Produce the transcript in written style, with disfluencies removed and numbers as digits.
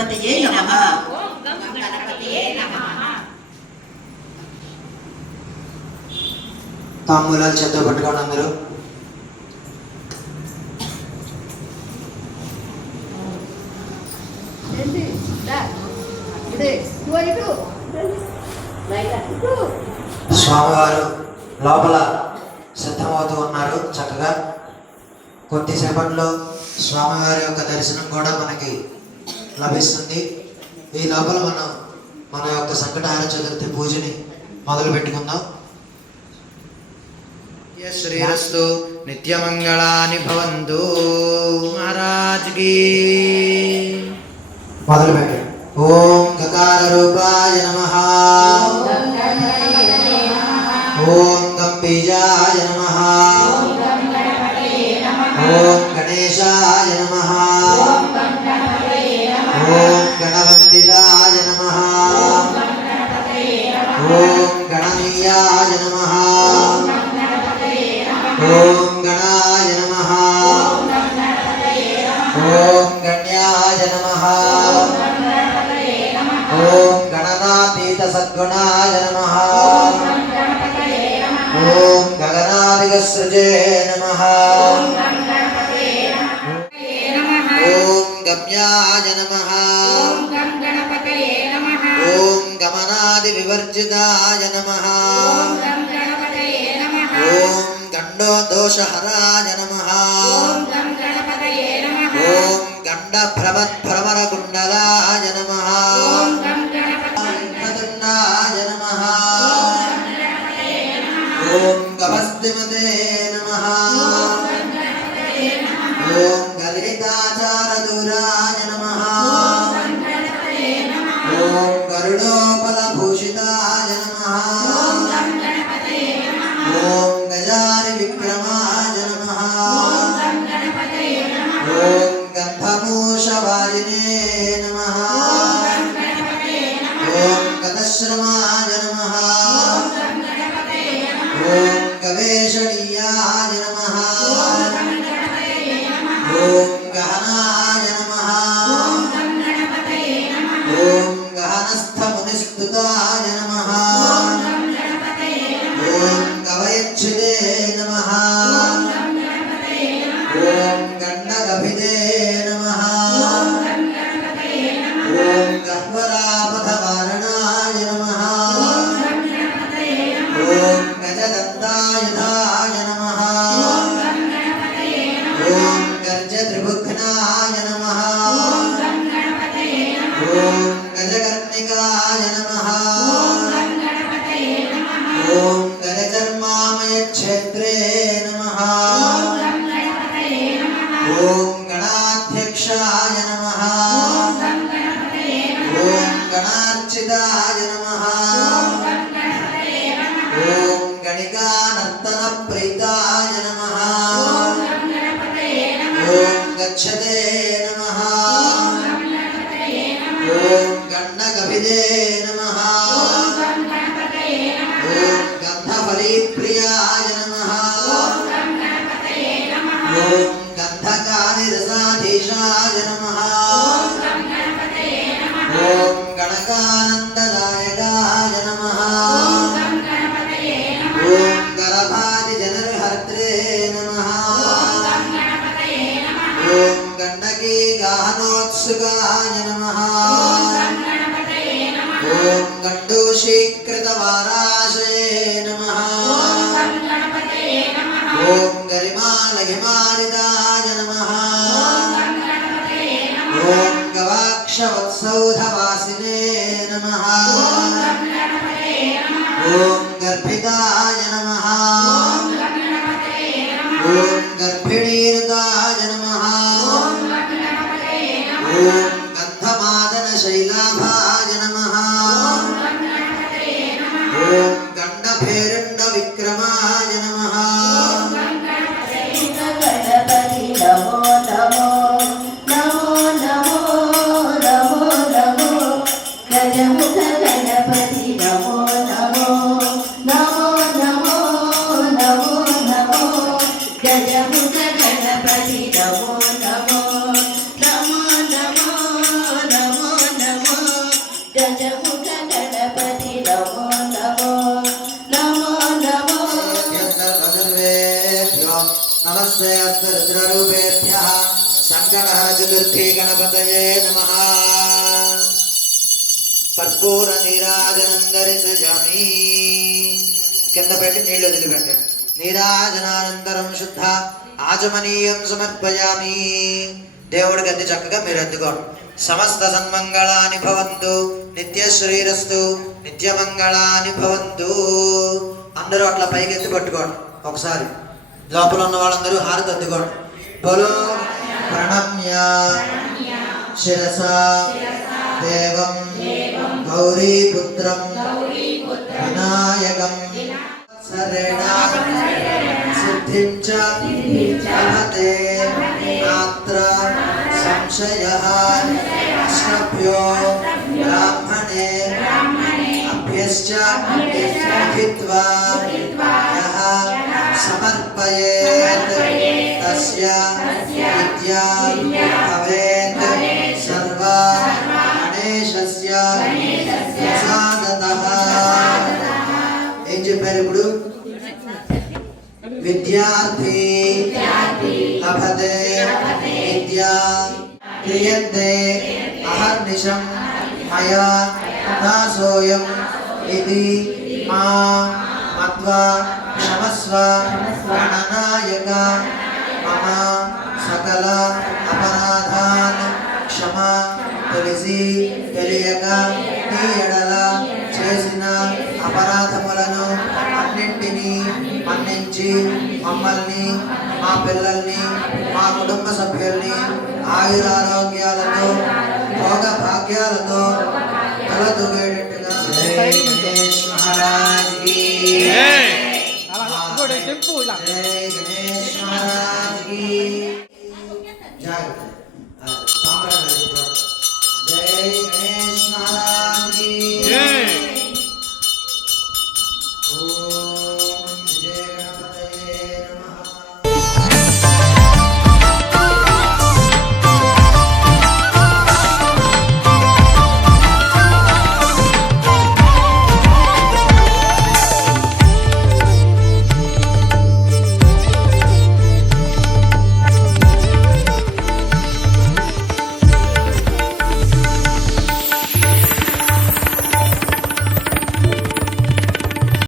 గణపతయే నమః. ఓం గం గణపతయే నమః. తాంబూలాలు చేత్తో పట్టుకోండి అందరూ. స్వామివారు లోపల సిద్ధమవుతూ ఉన్నారు. చక్కగా కొద్దిసేపట్లో స్వామివారి యొక్క దర్శనం కూడా మనకి లభిస్తుంది. ఈ లోపల మనం మన యొక్క సంకటహార చతుర్థి పూజని మొదలు పెట్టుకుందాం. శ్రీరస్తు నిత్యమంగళాని భవంతు. మహారాజ్ కి మొదలు పెట్టండి. ఓం గకార రూపాయ నమః. ఓం గం బీజాయ నమః. ఓం గణేశాయ నమః. ఓం గణవందితాయ నమః. ఓం గణనీయాయ నమః. ఓం గణాయ నమః. ఓం గణ్యాయ నమః. ఓం గణనాతీత సద్గుణాయ నమః. ఓం గగనాదిగ సృజే నమః. ఓం గమ్యాయ నమః. ఓం గమనాది వివర్జితాయ నమః. ఓం గండో దోషహరాయ నమః. ఓం గండ భ్రమర కుండలాయ నమః. గండదుండాయ నమః. ఓం గభస్తిమతే నమః. ఓం గలితాచార దూరాయ నమః. ఓం గరుడోపలభూషితాయ నమః. ఓం గజారి విక్రమాయ నమః. ఓం గంధమూషవాజినే నమః. ఓం గతశ్రమాయ నమః. ఓం గవేషణీయాయ నమః. ఓం గహనాయ నమః. ఓం గహనస్థమునిస్తుతాయ నమః. ఓం గవయచ్ఛుదే నమః. ఓం గండగభిదే నమః. ఓం గహ్వరాపథవారణాయ నమః. ఓం గజదంతాయుధాయ నమః. ఓం గర్జత్రిభుఘ్నాయ నమః. ఓం గజకర్ణికాయ నమః. ఓం గజచర్మామయక్షేత్రే నమః. ఓం గణాధ్యక్షాయ నమః. ఓం గణార్చితాయ నమః. ఓం గణికానర్తన ప్రీతాయ నమః. ఓం గచ్చతే నమః. ఓం గండగభిదే నమః. ఓం గంధఫలీప్రియాయ నమః. ఓం గంధకారిరసాధీశాయ నమః. ఓం గణకానందనాయకాయ నమః. ఓం గరభాదిజనర్హర్త్రే నమః. ఓం గండకీ గాహనోత్సుకాయ నమః. ఓం గండూషీకృతవారాశయే నమః. ఓం గరిమాలహిమానిదాయ నమః. ఓం గవాక్షవత్సౌధవాసినే నమః. ఓం గర్భితాయ నమః. ఓం గర్భిణీనుతాయ నమః. ఓం గంధమాదన శైలాభాయ నమః. ఓం గండభేరుండ విక్రమాయ నమః. గణపతి నమో నమో నమో నమో నమో నమో. గజముఖ గణపతి నమో నమో నమో నమో నమో నమో. గజముఖ గణపతి నమో నమో నమో నమో నమో रुद्ररूपेभ्यः संगणः चतुर्थी गणपतये नमः कर्पूर नीराजनं दर्शयामि కింద పెట్టి నీళ్ళు వదిలిపెట్టండి నీరాజనానంతరం శుద్ధ ఆచమనీయం సమర్పయామి దేవుడి గది చక్కగా మీరు ఎత్తుకోండి సమస్త సన్మంగళాని భవంతు నిత్య శ్రీరస్తు నిత్యమంగళాని భవంతు అందరూ అట్లా పైకి ఎత్తి పట్టుకోండి ఒకసారి లోపల ఉన్న వాళ్ళందరూ హారతి ఎత్తుకోండి బలో ప్రణమ్య శిరసా దేవం గౌరీపుత్రం వినాయకం సరేణ సిద్ధిం చ లభతే నాత్ర సంశయః అష్టాభ్యో బ్రాహ్మణే అభ్యశ్చ లిఖిత్వా యః సమర్పయేత్ తస్య విద్యా భవేత్ సర్వా గణేశస్య ప్రసాదతః. ఏం చెప్పారు ఇప్పుడు? విద్యార్థి లభతే విద్యా క్రియంతే అహర్నిశం మయా దాసోయం ఇది మా మత్వా క్షమస్వ గణనాయక మమ సకల అపరాధాన్ క్షమా తెలిసి తెలియక నీ ఎడల చేసిన అపరాధములను అన్నింటినీ మన్నించి మమ్మల్ని మా పిల్లల్ని మా కుటుంబ సభ్యుల్ని ఆయురారోగ్యాలతో భోగ భాగ్యాలతో తలతూగేటట్టుగా జై గణేష్ మహారాజ్ కి జై గణేష్ మహారాజ్